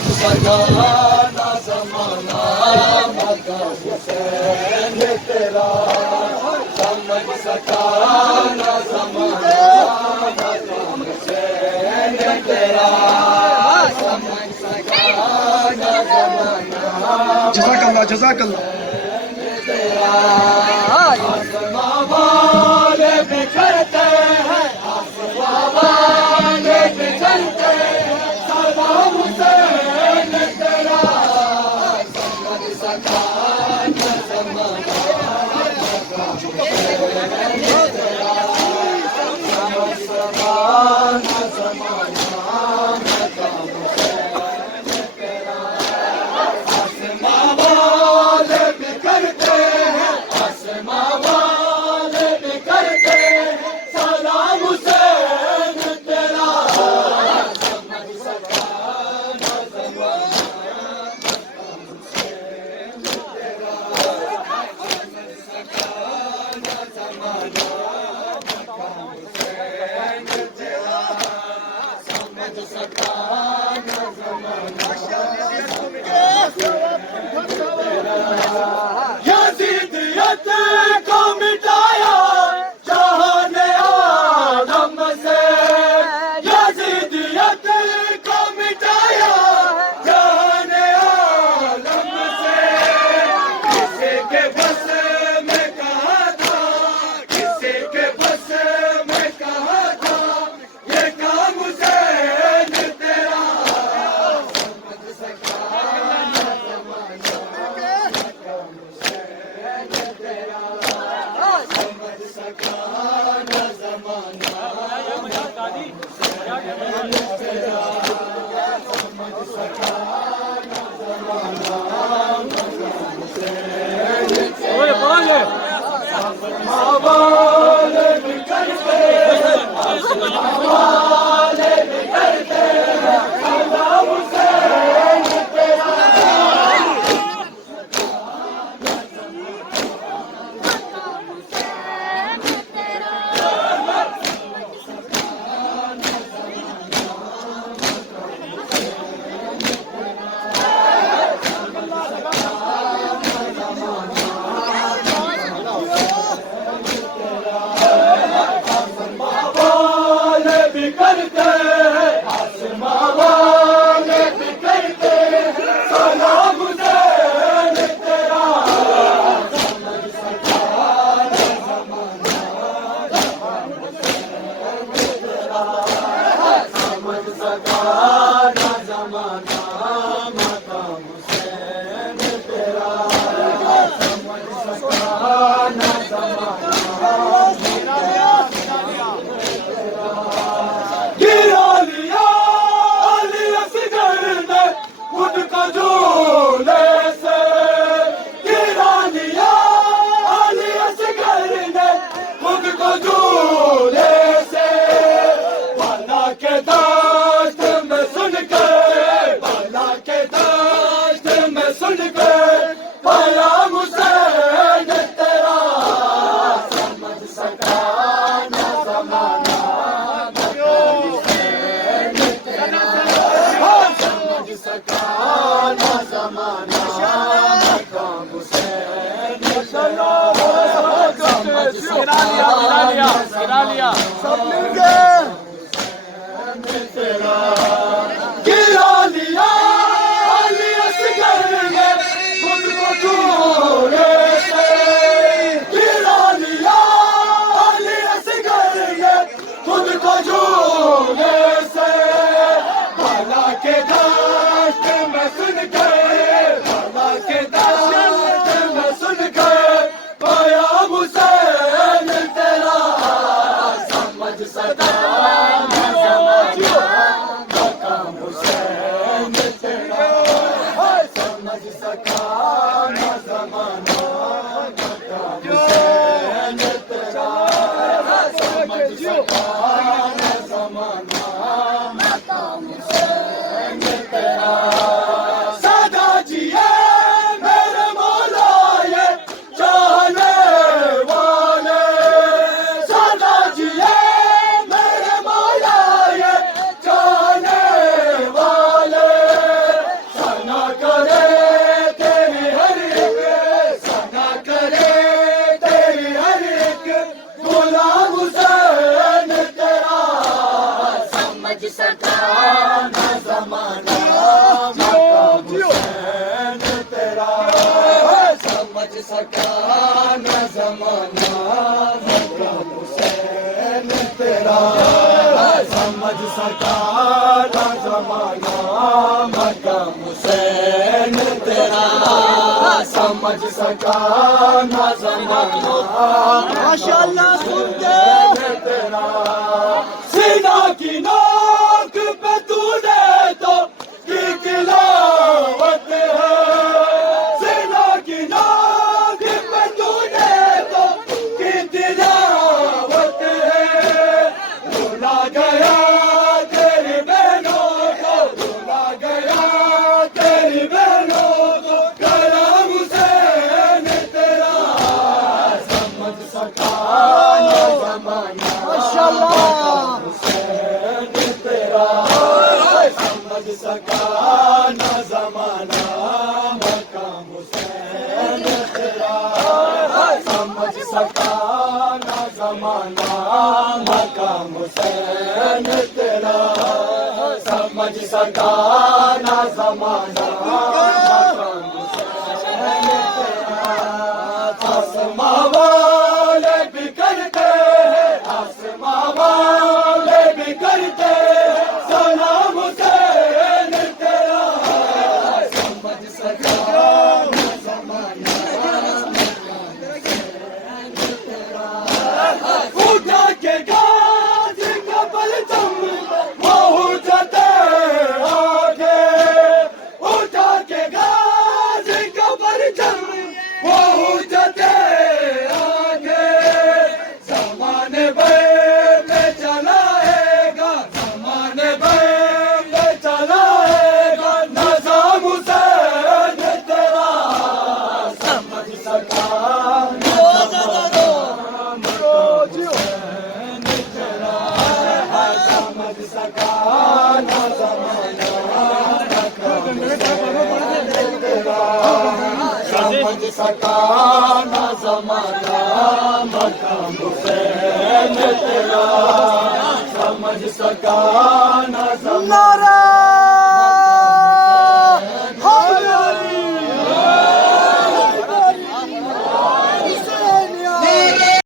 सजाना ज़माना मका हुसैन तेरा, समझ सकाना ज़माना मका हुसैन तेरा, समझ सकाना ज़माना। जज़ाकल्लाह जज़ाकल्लाह। आसमां वाले बिखरते हैं, आसमां वाले बिखरते हैं, सलाम हुसैन तेरा, समझ सकाना ज़माना मका हुसैन तेरा, समझ सकाना ज़माना मका हुसैन तेरा। आसमां वाले बिखरते हैं, आसमां वाले बिखरते हैं, सलाम हुसैन तेरा, समझ सकाना ज़माना मका हुसैन तेरा, समझ सकाना ज़माना मका हुसैन तेरा, समझ सकाना ज़माना। यज़ीदियत को मिटाया जहाने आदम से, यज़ीदियत को मिटाया जहाने आदम से, किसी के बस में कहा था, किसी के बस में कहा था, ये काम हुसैन तेरा, समझ सकाना ज़माना मका हुसैन तेरा, समझ सकाना ज़माना मका हुसैन तेरा, समझ सकाना ज़माना मका हुसैन तेरा। आसमां वाले बिखरते हैं, आसमां वाले बिखरते हैं, सलाम हुसैन तेरा, वाले बिखरते हैं, आसमां वाले बिखरते हैं, सलाम हुसैन तेरा, समझ सकाना ज़माना मका हुसैन तेरा, समझ सकाना ज़माना मका हुसैन तेरा, समझ सकाना ज़माना। गिरा लिया अली असगर ने खुद को झूले से, गिरा लिया अली असगर ने खुद को झूले से, बाला के दाश्त में सुन के, बाला के दाश्त में सुन के, पाया हुसैन तेरा, समझ सकाना ज़माना मका हुसैन तेरा, समझ सकाना ज़माना मका हुसैन तेरा, समझ सकाना ज़माना तेरा। गिरा लिया अली असगर ने खुद को झूले से, गिरा लिया अली असगर ने खुद को झूले से, बाला के दाश्त में सुन के, बाला के दाश्त में सुन के, पाया हुसैन तेरा, समझ सकाना ज़माना मका हुसैन तेरा, समझ सकाना ज़माना मका हुसैन तेरा, समझ सकाना ज़माना मका हुसैन तेरा। सदा जिए मेरे मौला ये चाहने वाले, सदा जिए मेरे मौला ये चाहने वाले, ना जमाना मकाम हुसैन तेरा समझ सका ना जमाना मकाम हुसैन तेरा समझ सका ना जमाना मकाम हुसैन तेरा समझ सका ना जमाना माशाअल्लाह सुनते तेरा सीना की नोक पे तूने तो की तिलावत है सीना की नोक पे तूने तो की तिलावत है रुला गया तेरी बहनों को रुला गया तेरी बहनों को कलाम हुसैन तेरा समझ सका ना जमाना हुसैन तेरा समझ सका ना जमाना मकाम हुसैन तेरा समझ सका ना जमाना मकाम हुसैन तेरा समझ सका ना जमाना मकाम हुसैन तेरा आसमां वाले भी करते हैं आसमां वाले भी करते हैं सलाम हुसैन तेरा समझ सका ना जमाना उठा के गाजी का परचम वो जाते आगे उठा के गाजी का परचम वो जाते आगे ज़माने भर में चलाएगा ज़माने भर में चलाएगा निज़ाम हुसैन तेरा समझ सका समझ सका ना जमाना समझ सका ना जमाना मकाम हुसैन तेरा समझ सका ना जमाना